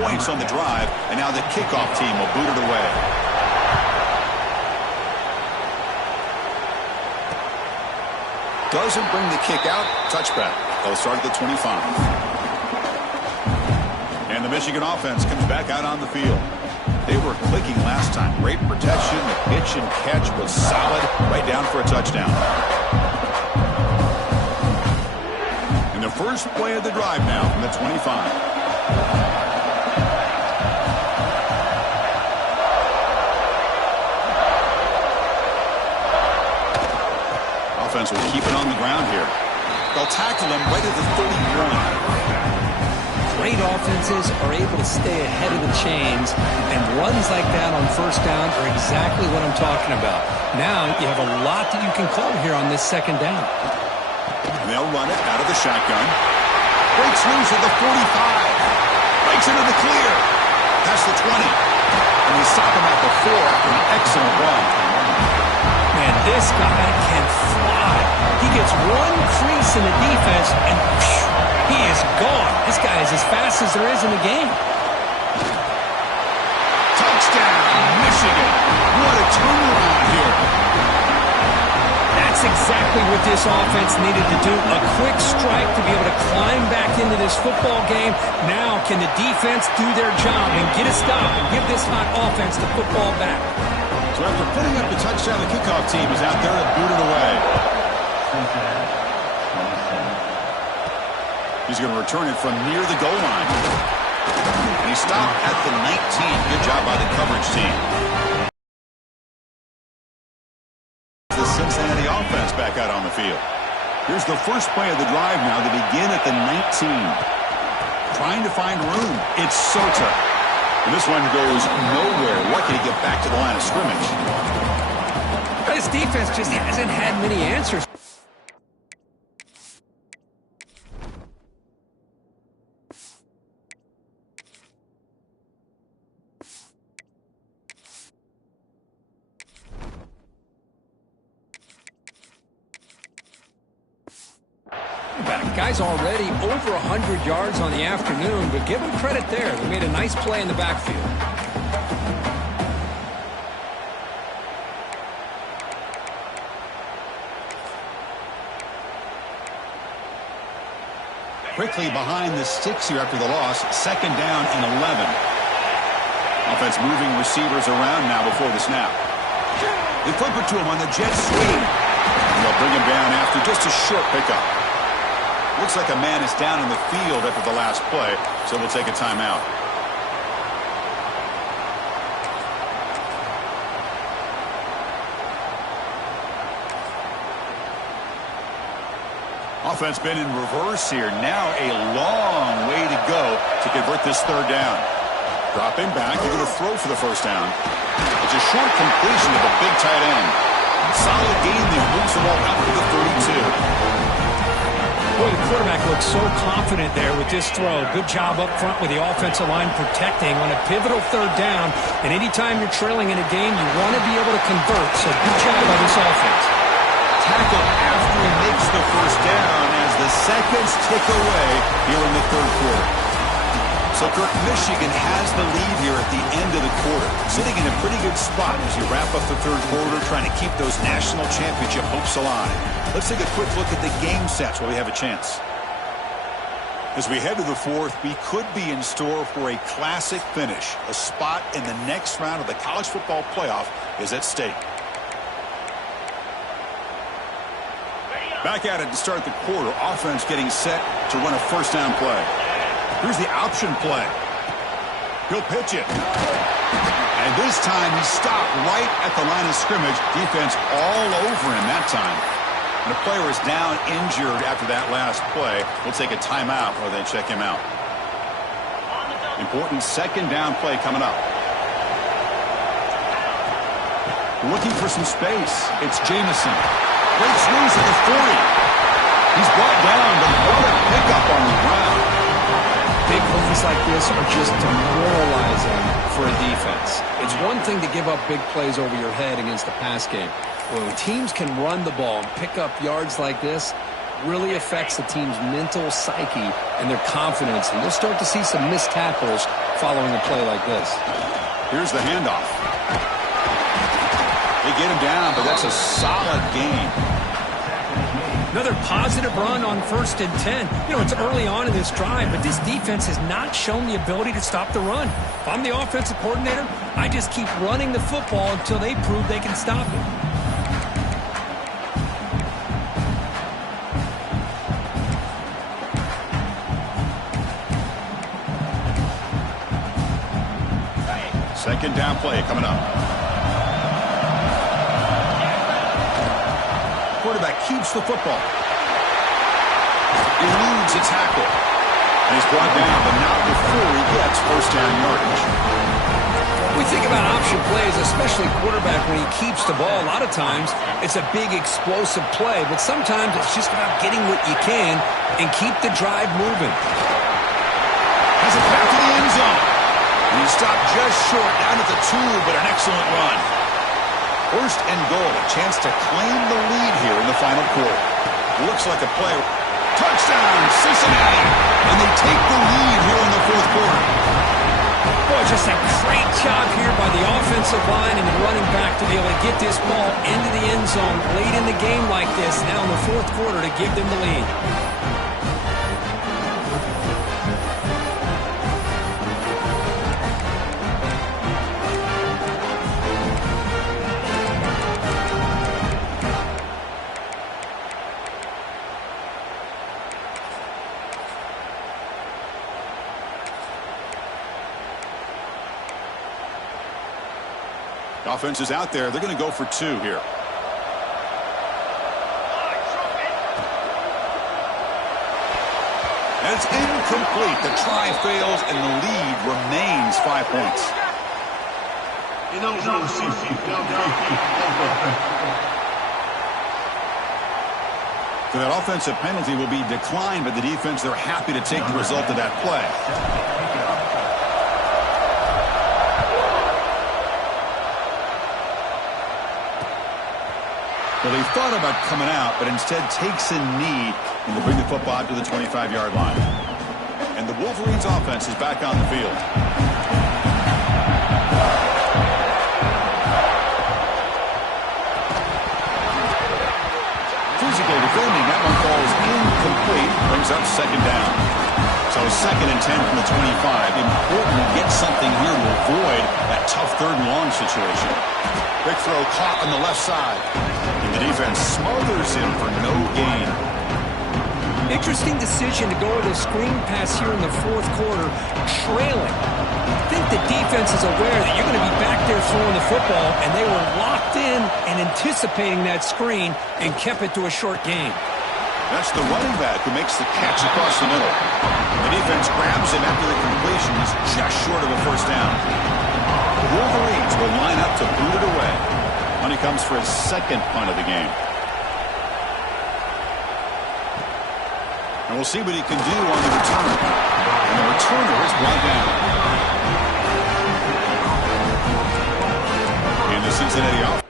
points on the drive, and now the kickoff team will boot it away. Doesn't bring the kick out. Touchback. They'll start at the 25. And the Michigan offense comes back out on the field. They were clicking last time. Great protection. The pitch and catch was solid. Right down for a touchdown. And the first play of the drive now from the 25. Offense will keep it on the ground here. They'll tackle him right at the 31. Great offenses are able to stay ahead of the chains, and runs like that on first down are exactly what I'm talking about. Now you have a lot that you can call here on this second down. And they'll run it out of the shotgun. Breaks loose at the 45. Breaks into the clear. Past the 20. And they stop him at the 4 after an excellent run. Man, this guy can fly. He gets one crease in the defense, and he is gone. This guy is as fast as there is in the game. Touchdown, Michigan. What a turnaround here. That's exactly what this offense needed to do. A quick strike to be able to climb back into this football game. Now can the defense do their job and get a stop and give this hot offense the football back? So after putting up the touchdown, the kickoff team is out there to boot it away. He's going to return it from near the goal line. And he stopped at the 19. Good job by the coverage team. The Cincinnati offense back out on the field. Here's the first play of the drive now. They begin at the 19. Trying to find room. It's Sota. And this one goes nowhere. Lucky to get back to the line of scrimmage. This defense just hasn't had many answers. Guys already over 100 yards on the afternoon, but give them credit there. They made a nice play in the backfield. Quickly behind the sticks here after the loss. Second down and 11. Offense moving receivers around now before the snap. They flip it to him on the jet sweep. And they'll bring him down after just a short pickup. Looks like a man is down in the field after the last play, so we'll take a timeout. Offense been in reverse here. Now a long way to go to convert this third down. Dropping back, they're going to throw for the first down. It's a short completion to the big tight end. Solid gain there, moves the ball out to the 32. Boy, the quarterback looks so confident there with this throw. Good job up front with the offensive line protecting on a pivotal third down. And anytime you're trailing in a game, you want to be able to convert. So good job by this offense. Tackle after he makes the first down as the seconds tick away here in the third quarter. So, Kirk, Michigan has the lead here at the end of the quarter. Sitting in a pretty good spot as you wrap up the third quarter, trying to keep those national championship hopes alive. Let's take a quick look at the game sets while we have a chance. As we head to the fourth, we could be in store for a classic finish. A spot in the next round of the college football playoff is at stake. Back at it to start the quarter. Offense getting set to run a first down play. Here's the option play. He'll pitch it. And this time he stopped right at the line of scrimmage. Defense all over him that time. And the player is down injured after that last play. We'll take a timeout while they check him out. Important second down play coming up. Looking for some space. It's Jamison. Breaks loose at the 40. He's brought down, but what a pickup on the ground. Big plays like this are just demoralizing for a defense. It's one thing to give up big plays over your head against the pass game. When teams can run the ball and pick up yards like this, really affects the team's mental psyche and their confidence. And you'll start to see some missed tackles following a play like this. Here's the handoff. They get him down, but that's a solid gain. Another positive run on 1st and 10. You know, it's early on in this drive, but this defense has not shown the ability to stop the run. If I'm the offensive coordinator, I just keep running the football until they prove they can stop it. Second down play coming up. Quarterback keeps the football. Eludes a tackle. And he's brought down, but not before he gets first down yardage. We think about option plays, especially quarterback when he keeps the ball. A lot of times, it's a big explosive play, but sometimes it's just about getting what you can and keep the drive moving. Has it back to the end zone. And he stopped just short, down at the 2, but an excellent run. First and goal, a chance to claim the lead here in the final quarter. Looks like a play. Touchdown, Cincinnati! And they take the lead here in the fourth quarter. Boy, just a great job here by the offensive line and the running back to be able to get this ball into the end zone late in the game like this, now in the fourth quarter to give them the lead. Offense is out there. They're going to go for 2 here. And it's incomplete. The try fails, and the lead remains 5 points. So that offensive penalty will be declined by the defense. They're happy to take the result of that play. Well, he thought about coming out, but instead takes a knee and to bring the football out to the 25-yard line. And the Wolverines' offense is back on the field. Physical defending. That one falls incomplete. Brings up second down. So 2nd and 10 from the 25. Important to get something here to avoid that tough 3rd and long situation. Quick throw caught on the left side. And the defense smothers him for no gain. Interesting decision to go with a screen pass here in the fourth quarter, trailing. I think the defense is aware that you're going to be back there throwing the football, and they were locked in and anticipating that screen and kept it to a short gain. That's the running back who makes the catch across the middle. The defense grabs him after the completion. He's just short of a first down. The Wolverines will line up to boot it away. Money comes for his 2nd punt of the game. And we'll see what he can do on the return. And the returner is brought down. In the Cincinnati offense.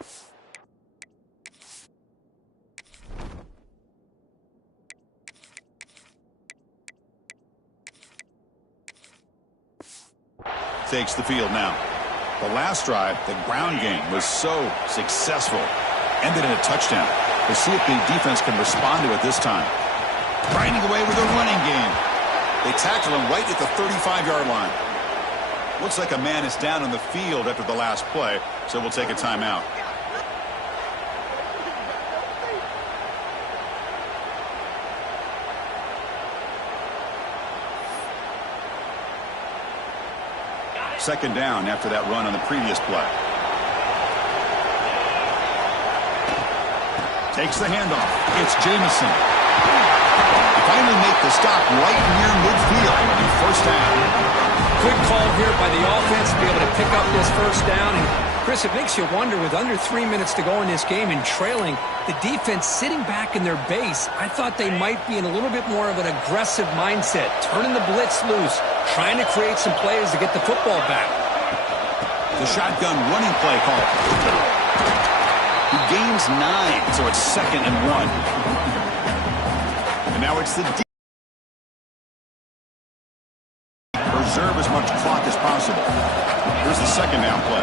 Takes the field now. The last drive, the ground game, was so successful. Ended in a touchdown. We'll see if the defense can respond to it this time. Grinding away with a running game. They tackle him right at the 35-yard line. Looks like a man is down on the field after the last play, so we'll take a timeout. Second down after that run on the previous play. Takes the handoff. It's Jamison. They finally make the stop right near midfield. It'll be first down. Good call here by the offense to be able to pick up this first down. And Chris, it makes you wonder, with under 3 minutes to go in this game and trailing, the defense sitting back in their base, I thought they might be in a little bit more of an aggressive mindset, turning the blitz loose, trying to create some plays to get the football back. The shotgun running play call. He gains 9, so it's 2nd and 1. And now it's the preserve as much clock as possible. Here's the second down play.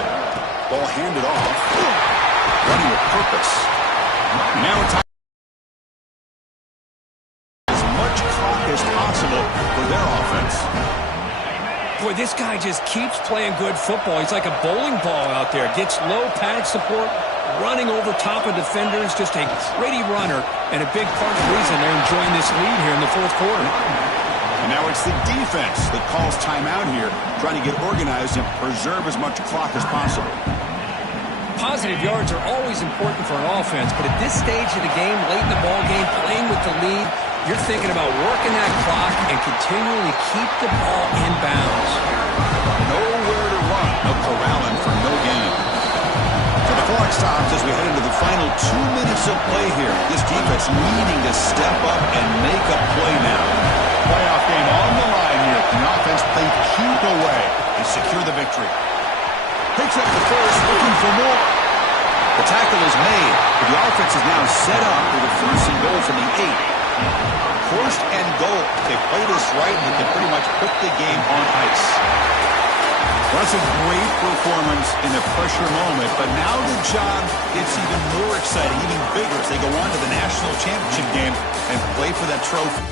Ball handed off. Running with purpose. Now it's as much clock as possible for their offense. Boy, this guy just keeps playing good football. He's like a bowling ball out there. Gets low pad support, running over top of defenders. Just a gritty runner, and a big part of the reason they're enjoying this lead here in the fourth quarter. And now it's the defense that calls timeout here, trying to get organized and preserve as much clock as possible. Positive yards are always important for an offense, but at this stage of the game, late in the ball game, playing with the lead, you're thinking about working that clock and continuing to keep the ball in bounds. Nowhere to run. No corralling for no gain. So the clock stops as we head into the final 2 minutes of play here. This defense needing to step up and make a play now. Playoff game on the line here. The offense played keep away and secure the victory. Picks up the first, looking for more. The tackle is made, but the offense is now set up with a first and goal from the 8. First and goal. They play this right, and they can pretty much put the game on ice. Well, that's a great performance in the pressure moment, but now the job gets even more exciting, even bigger as they go on to the national championship game and play for that trophy.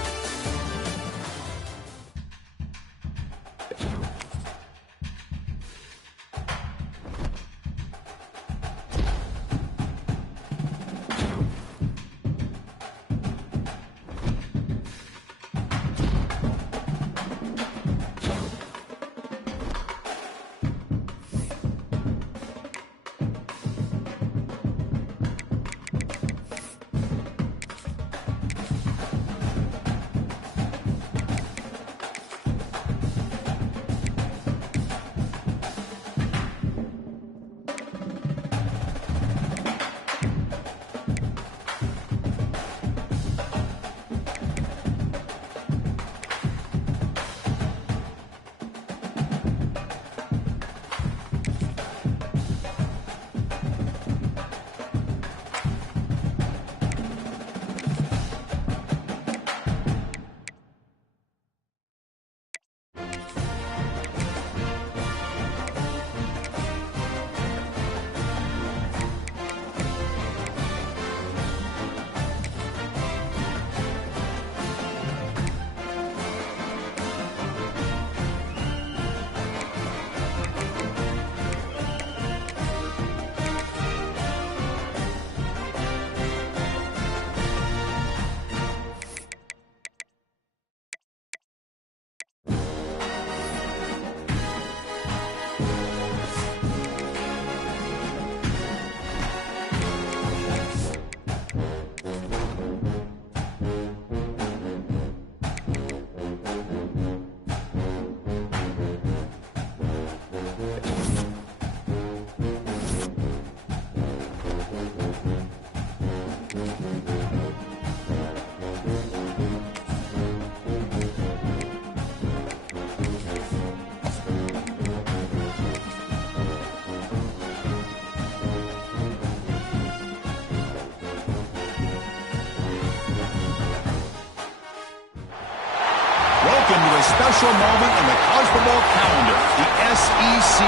Welcome to a special moment in the college football calendar, the SEC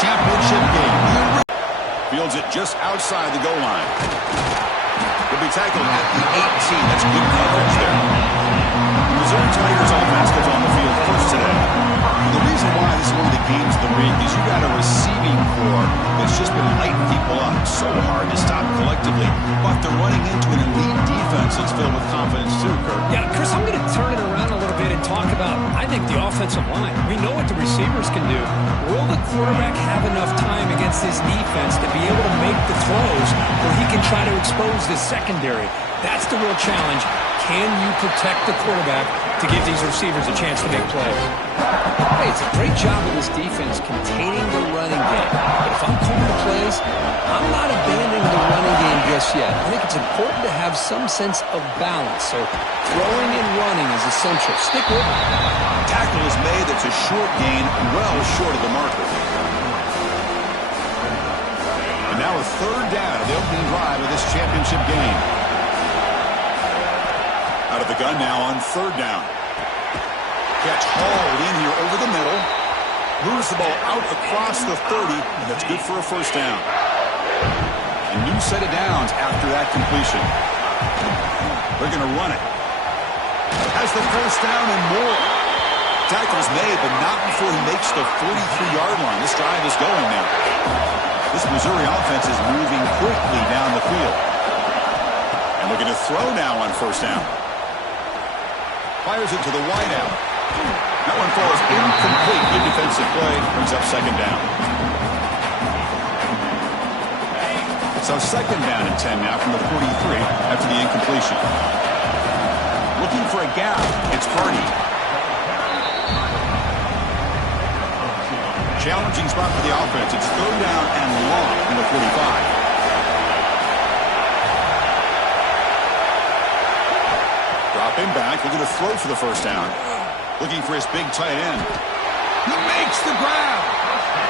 Championship game. Fields it just outside the goal line. Will be tackled at the 18. That's good coverage there. The Missouri Tigers offense gets on the field first today. The reason why this is one of the games of the week is you got a receiving core that's just been lighting people up. So hard to stop collectively, but they're running into an elite defense that's filled with confidence too, Kurt. Yeah, Chris, I'm going to turn it around a little bit and talk about, I think, the offensive line. We know what the receivers can do. Will the quarterback have enough time against this defense to be able to make the throws where he can try to expose the secondary? That's the real challenge. Can you protect the quarterback to give these receivers a chance to make plays? Hey, it's a great job of this defense containing the running game. But if I'm calling the plays, I'm not abandoning the running game just yet. I think it's important to have some sense of balance. So throwing and running is essential. Stick with it. Tackle is made. That's a short gain, well short of the marker. And now a third down of the opening drive of this championship game. Out of With the gun now on third down. Catch hauled in here over the middle. Moves the ball out across the 30. That's good for a first down. A new set of downs after that completion. They're going to run it. Has the first down and more. Tackle's made, but not before he makes the 43-yard line. This drive is going now. This Missouri offense is moving quickly down the field. And looking to throw now on first down. Fires it to the wideout. That one falls incomplete. Good defensive play. Brings up second down. So second down and 10 now from the 43 after the incompletion. Looking for a gap. It's Hardy. Challenging spot for the offense. It's third down and long from the 45. Dropping back. Looking to throw for the first down. Looking for his big tight end. He makes the grab.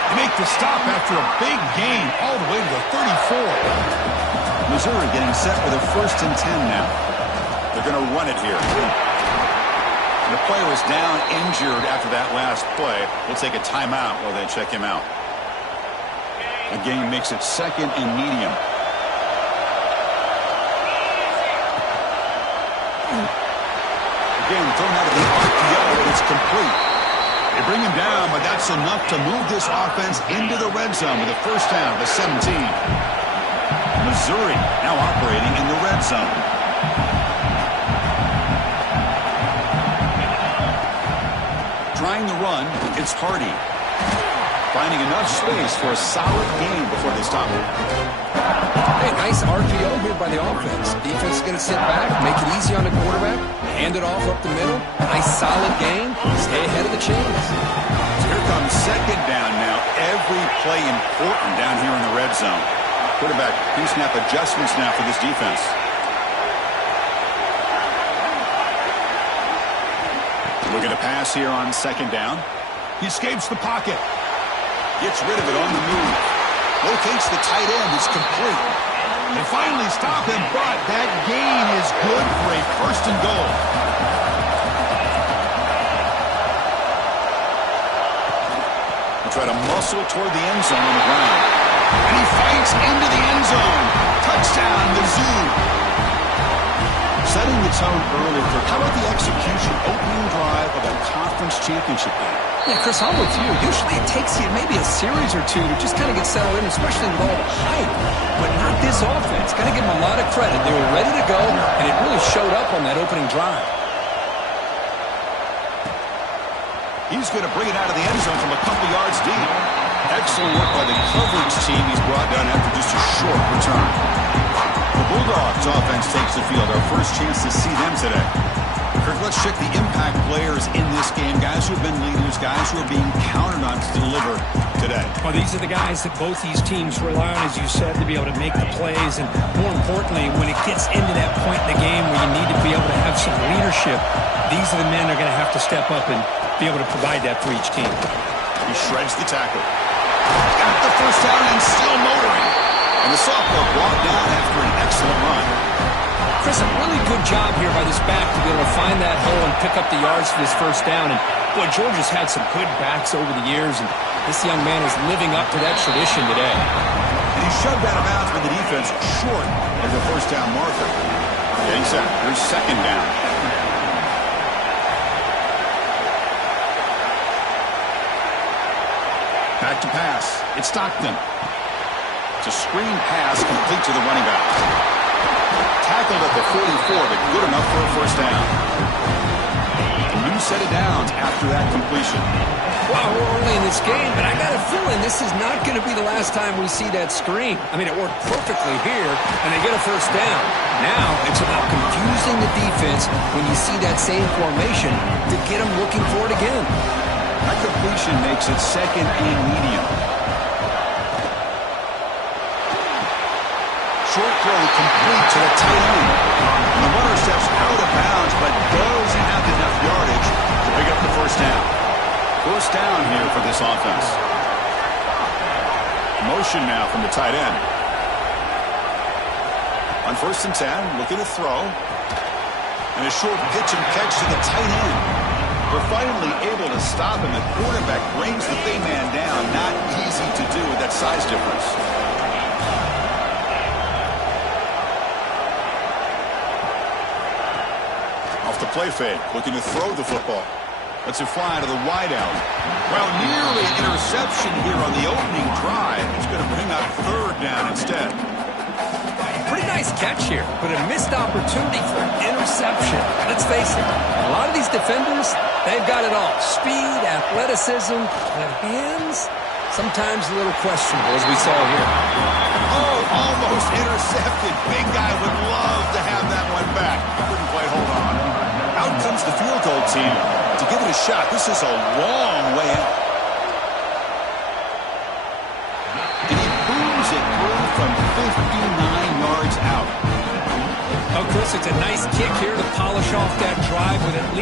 They make the stop after a big gain all the way to the 34. Missouri getting set with a first and 10 now. They're going to run it here. The player was down injured after that last play. We'll take a timeout while they check him out. The game makes it second and medium. Again, thrown out of the RPO, and it's complete. They bring him down, but that's enough to move this offense into the red zone with a first down at the 17. Missouri now operating in the red zone. Trying the run, it's Hardy. Finding enough space for a solid gain before they stop it. Hey, nice RPO here by the offense. Defense is going to sit back, make it easy on the quarterback, hand it off up the middle. Nice solid gain. Stay ahead of the chains. So here comes second down now. Every play important down here in the red zone. Quarterback pre-snap adjustments now for this defense. Looking to pass here on second down. He escapes the pocket. Gets rid of it on the move. Locates the tight end. It's complete. They finally stop him, but that gain is good for a first and goal. He'll try to muscle toward the end zone on the ground. And he fights into the end zone. Touchdown, Mizzou. Setting the tone early. How about the execution? Opening drive of a conference championship game. Yeah, Chris, I'm with you. Usually it takes you maybe a series or two to just kind of get settled in, especially with all the hype. But not this offense. Got to give them a lot of credit. They were ready to go, and it really showed up on that opening drive. He's going to bring it out of the end zone from a couple yards deep. Excellent work by the coverage team. He's brought down after just a short return. The Bulldogs offense takes the field. Our first chance to see them today. Kirk, let's check the impact players in this game. Guys who have been leaders, guys who are being counted on to deliver today. Well, these are the guys that both these teams rely on, as you said, to be able to make the plays. And more importantly, when it gets into that point in the game where you need to be able to have some leadership, these are the men that are going to have to step up and be able to provide that for each team. He shreds the tackle. Got the first down and still motoring. And the sophomore brought down after an excellent run. Chris, a really good job here by this back to be able to find that hole and pick up the yards for this first down. And, boy, Georgia's had some good backs over the years, and this young man is living up to that tradition today. And he shoved out of bounds with the defense short of the first down marker. Getting set. Here's second down. Back to pass. It's Stockton. It's a screen pass complete to the running back. Tackled at the 44, but good enough for a first down. A new set of downs after that completion. Well, we're early in this game, but I got a feeling this is not going to be the last time we see that screen. I mean, it worked perfectly here, and they get a first down. Now it's about confusing the defense when you see that same formation to get them looking for it again. That completion makes it second and medium. Short throw complete to the tight end. And the runner steps out of bounds, but doesn't have enough yardage to pick up the first down. First down here for this offense. Motion now from the tight end. On first and 10, looking to throw. And a short pitch and catch to the tight end. They're finally able to stop him. The quarterback brings the big man down. Not easy to do with that size difference. Off the play fake, looking to throw the football. Lets it fly to the wideout. Well, nearly an interception here on the opening drive. It's going to bring up third down instead. Pretty nice catch here, but a missed opportunity for an interception. Let's face it, a lot of these defenders, they've got it all. Speed, athleticism, but hands, sometimes a little questionable, as we saw here. Oh, almost intercepted. Big guy would love to have that one back. Couldn't quite hold on. Out comes the field goal team to give it a shot. This is a long way out. And he booms it through from 59 yards out. Oh, Chris, it's a nice kick here to polish off that drive with at least